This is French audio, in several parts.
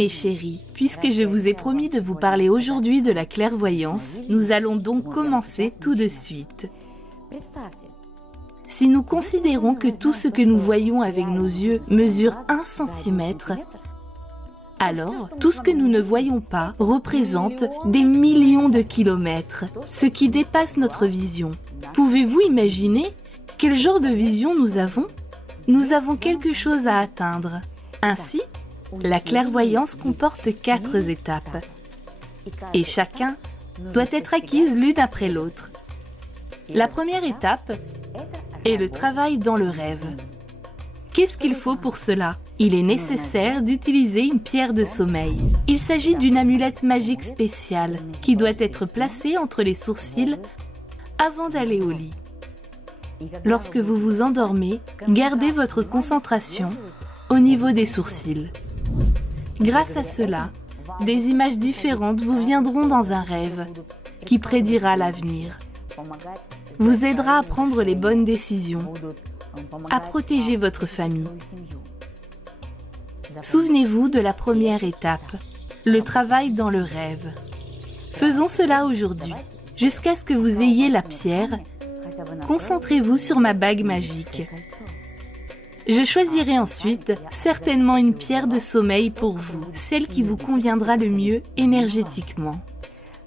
Mes chéris, puisque je vous ai promis de vous parler aujourd'hui de la clairvoyance, nous allons donc commencer tout de suite. Si nous considérons que tout ce que nous voyons avec nos yeux mesure 1 cm, alors tout ce que nous ne voyons pas représente des millions de kilomètres, ce qui dépasse notre vision. Pouvez-vous imaginer quel genre de vision nous avons? Nous avons quelque chose à atteindre. Ainsi, la clairvoyance comporte 4 étapes, et chacun doit être acquise l'une après l'autre. La première étape est le travail dans le rêve. Qu'est-ce qu'il faut pour cela? Il est nécessaire d'utiliser une pierre de sommeil. Il s'agit d'une amulette magique spéciale qui doit être placée entre les sourcils avant d'aller au lit. Lorsque vous vous endormez, gardez votre concentration au niveau des sourcils. Grâce à cela, des images différentes vous viendront dans un rêve qui prédira l'avenir, vous aidera à prendre les bonnes décisions, à protéger votre famille. Souvenez-vous de la première étape, le travail dans le rêve. Faisons cela aujourd'hui. Jusqu'à ce que vous ayez la pierre, concentrez-vous sur ma bague magique. Je choisirai ensuite certainement une pierre de sommeil pour vous, celle qui vous conviendra le mieux énergétiquement.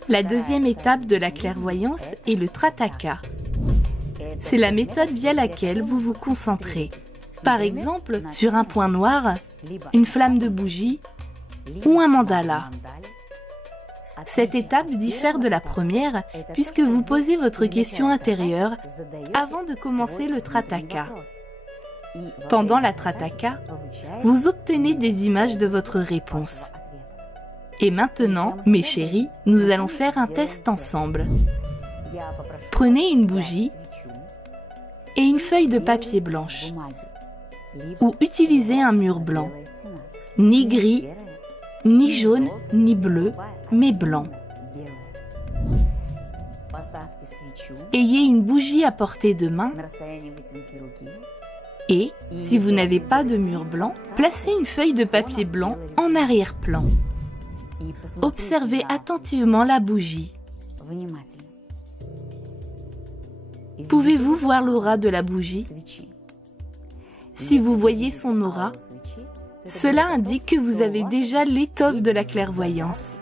La deuxième étape de la clairvoyance est le Trataka. C'est la méthode via laquelle vous vous concentrez. Par exemple, sur un point noir, une flamme de bougie ou un mandala. Cette étape diffère de la première puisque vous posez votre question intérieure avant de commencer le Trataka. Pendant la Trataka, vous obtenez des images de votre réponse. Et maintenant, mes chéris, nous allons faire un test ensemble. Prenez une bougie et une feuille de papier blanche. Ou utilisez un mur blanc. Ni gris, ni jaune, ni bleu, mais blanc. Ayez une bougie à portée de main. Et, si vous n'avez pas de mur blanc, placez une feuille de papier blanc en arrière-plan. Observez attentivement la bougie. Pouvez-vous voir l'aura de la bougie? Si vous voyez son aura, cela indique que vous avez déjà l'étoffe de la clairvoyance.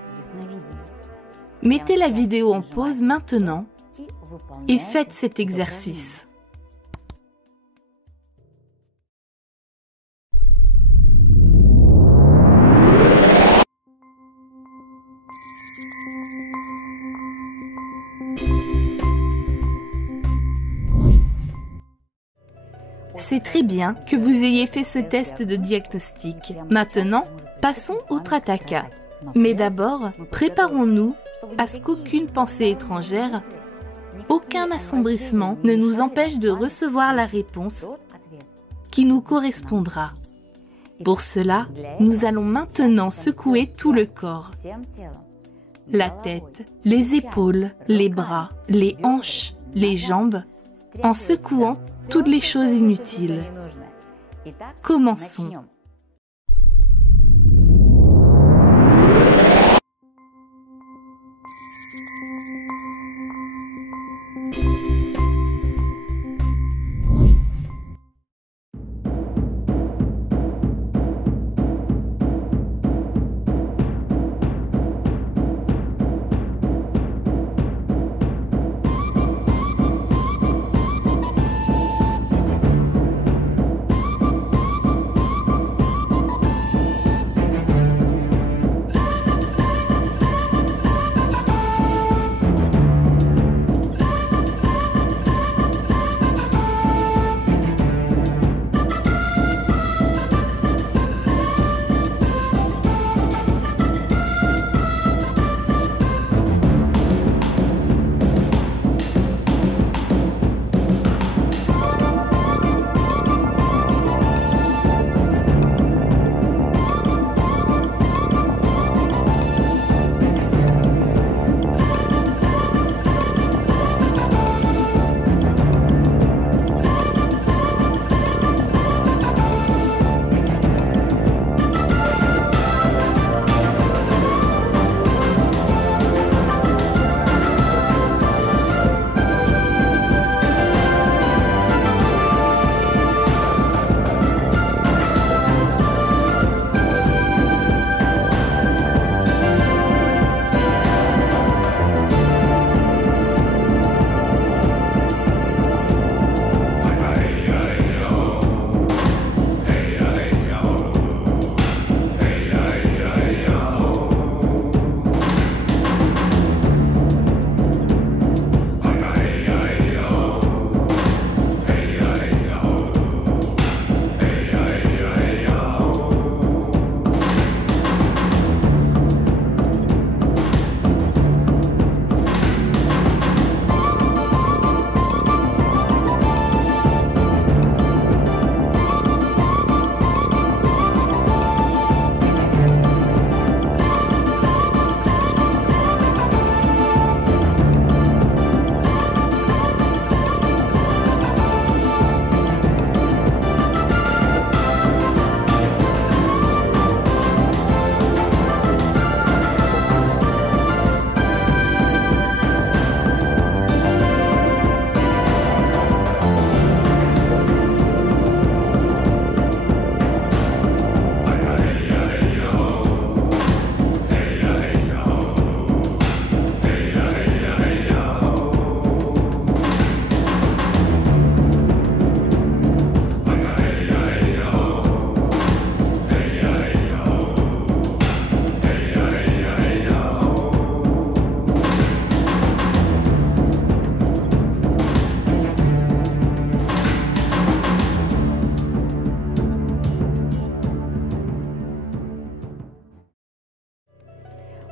Mettez la vidéo en pause maintenant et faites cet exercice. C'est très bien que vous ayez fait ce test de diagnostic. Maintenant, passons au Trataka. Mais d'abord, préparons-nous à ce qu'aucune pensée étrangère, aucun assombrissement ne nous empêche de recevoir la réponse qui nous correspondra. Pour cela, nous allons maintenant secouer tout le corps. La tête, les épaules, les bras, les hanches, les jambes, en secouant toutes les choses inutiles. Commençons.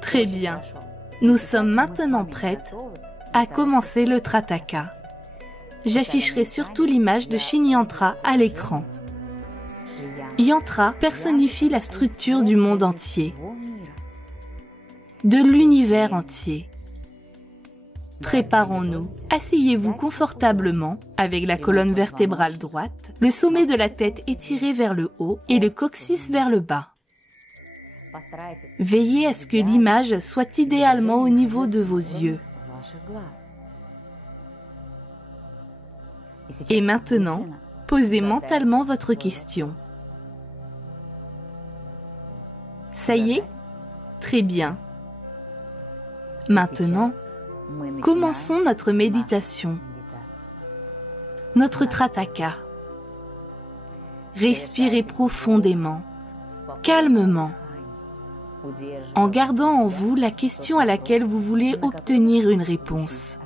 Très bien. Nous sommes maintenant prêtes à commencer le Trataka. J'afficherai surtout l'image de Shin Yantra à l'écran. Yantra personnifie la structure du monde entier, de l'univers entier. Préparons-nous. Asseyez-vous confortablement avec la colonne vertébrale droite, le sommet de la tête étiré vers le haut et le coccyx vers le bas. Veillez à ce que l'image soit idéalement au niveau de vos yeux. Et maintenant, posez mentalement votre question. Ça y est? Très bien. Maintenant, commençons notre méditation, notre Trataka. Respirez profondément, calmement, en gardant en vous la question à laquelle vous voulez obtenir une réponse.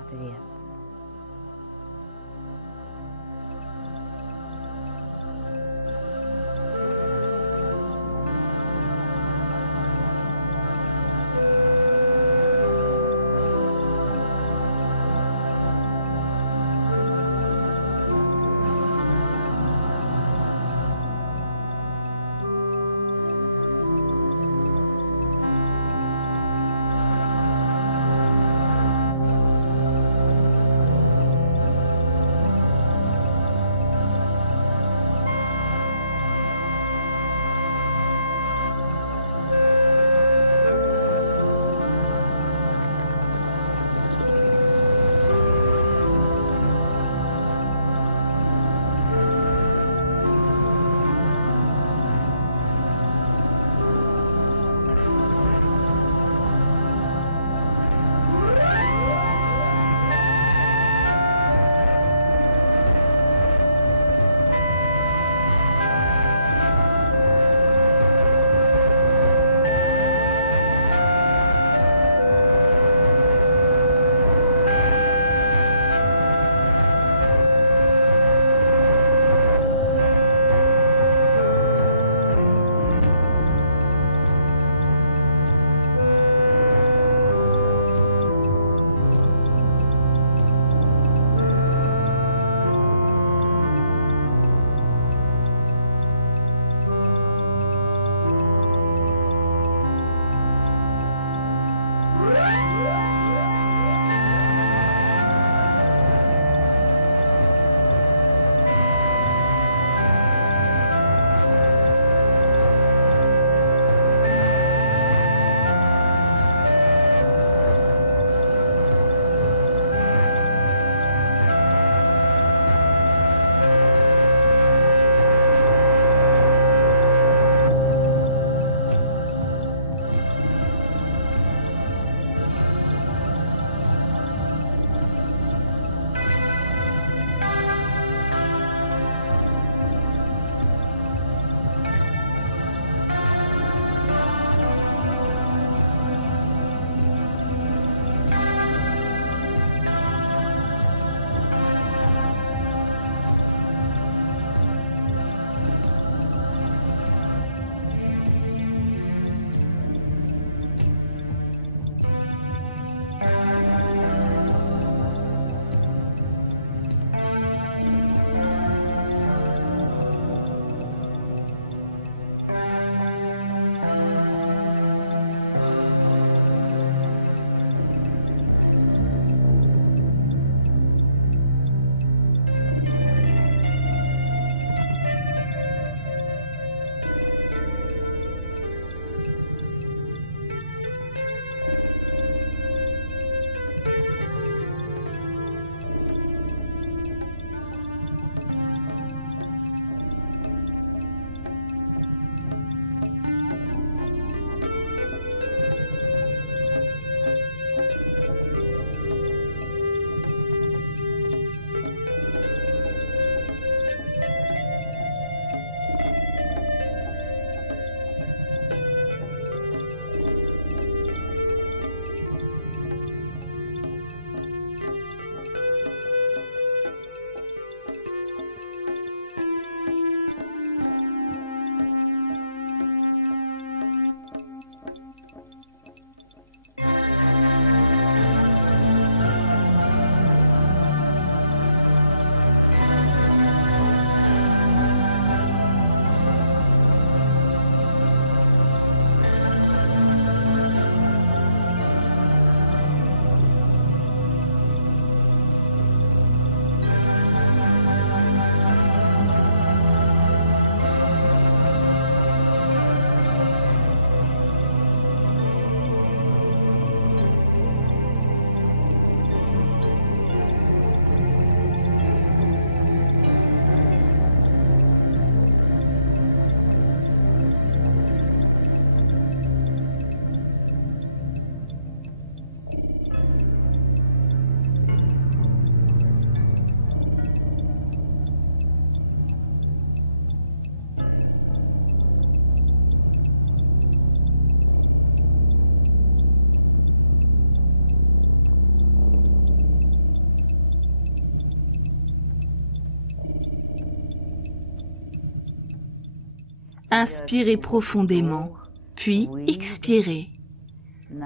Inspirez profondément, puis expirez.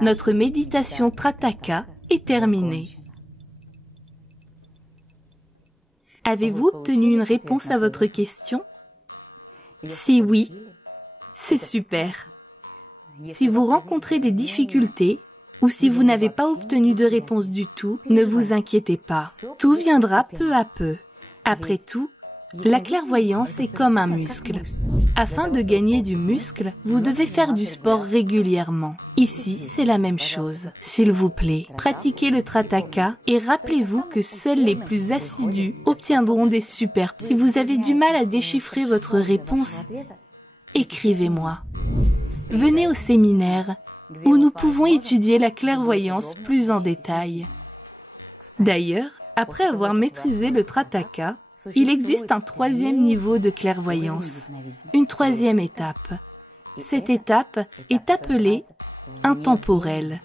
Notre méditation Trataka est terminée. Avez-vous obtenu une réponse à votre question? Si oui, c'est super. Si vous rencontrez des difficultés ou si vous n'avez pas obtenu de réponse du tout, ne vous inquiétez pas. Tout viendra peu à peu. Après tout, la clairvoyance est comme un muscle. Afin de gagner du muscle, vous devez faire du sport régulièrement. Ici, c'est la même chose. S'il vous plaît, pratiquez le Trataka et rappelez-vous que seuls les plus assidus obtiendront des super. Si vous avez du mal à déchiffrer votre réponse, écrivez-moi. Venez au séminaire où nous pouvons étudier la clairvoyance plus en détail. D'ailleurs, après avoir maîtrisé le Trataka, il existe un troisième niveau de clairvoyance, une troisième étape. Cette étape est appelée intemporelle.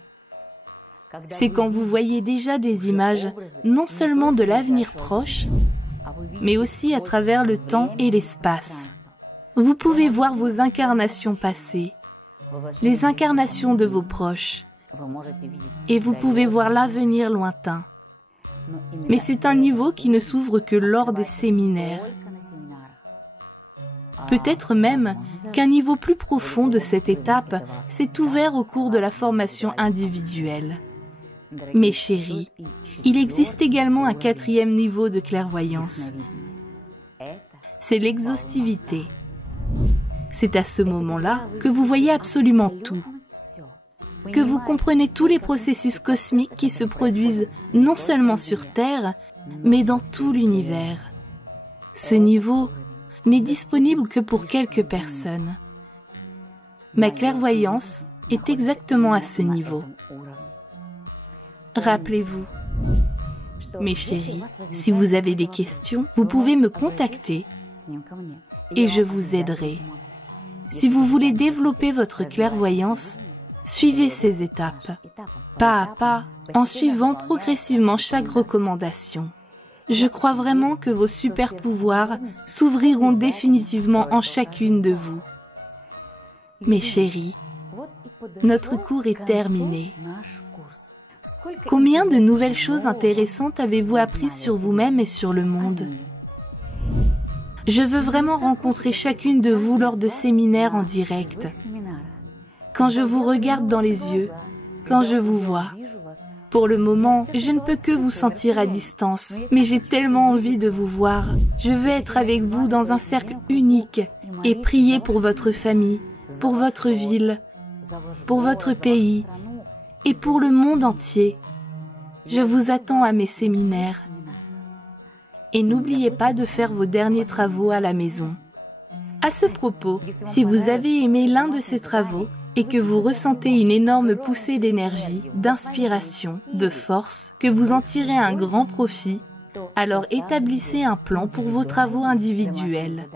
C'est quand vous voyez déjà des images non seulement de l'avenir proche, mais aussi à travers le temps et l'espace. Vous pouvez voir vos incarnations passées, les incarnations de vos proches, et vous pouvez voir l'avenir lointain. Mais c'est un niveau qui ne s'ouvre que lors des séminaires. Peut-être même qu'un niveau plus profond de cette étape s'est ouvert au cours de la formation individuelle. Mes chéris, il existe également un quatrième niveau de clairvoyance. C'est l'exhaustivité. C'est à ce moment-là que vous voyez absolument tout, que vous comprenez tous les processus cosmiques qui se produisent non seulement sur Terre, mais dans tout l'univers. Ce niveau n'est disponible que pour quelques personnes. Ma clairvoyance est exactement à ce niveau. Rappelez-vous, mes chéris, si vous avez des questions, vous pouvez me contacter et je vous aiderai. Si vous voulez développer votre clairvoyance, suivez ces étapes, pas à pas, en suivant progressivement chaque recommandation. Je crois vraiment que vos super pouvoirs s'ouvriront définitivement en chacune de vous. Mes chéris, notre cours est terminé. Combien de nouvelles choses intéressantes avez-vous apprises sur vous-même et sur le monde? Je veux vraiment rencontrer chacune de vous lors de séminaires en direct. Quand je vous regarde dans les yeux, quand je vous vois. Pour le moment, je ne peux que vous sentir à distance, mais j'ai tellement envie de vous voir. Je veux être avec vous dans un cercle unique et prier pour votre famille, pour votre ville, pour votre pays et pour le monde entier. Je vous attends à mes séminaires. Et n'oubliez pas de faire vos derniers travaux à la maison. À ce propos, si vous avez aimé l'un de ces travaux et que vous ressentez une énorme poussée d'énergie, d'inspiration, de force, que vous en tirez un grand profit, alors établissez un plan pour vos travaux individuels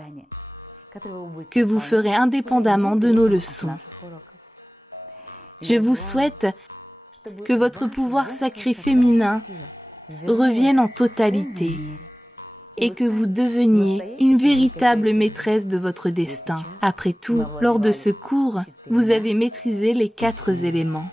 que vous ferez indépendamment de nos leçons. Je vous souhaite que votre pouvoir sacré féminin revienne en totalité et que vous deveniez une véritable maîtresse de votre destin. Après tout, lors de ce cours, vous avez maîtrisé les 4 éléments.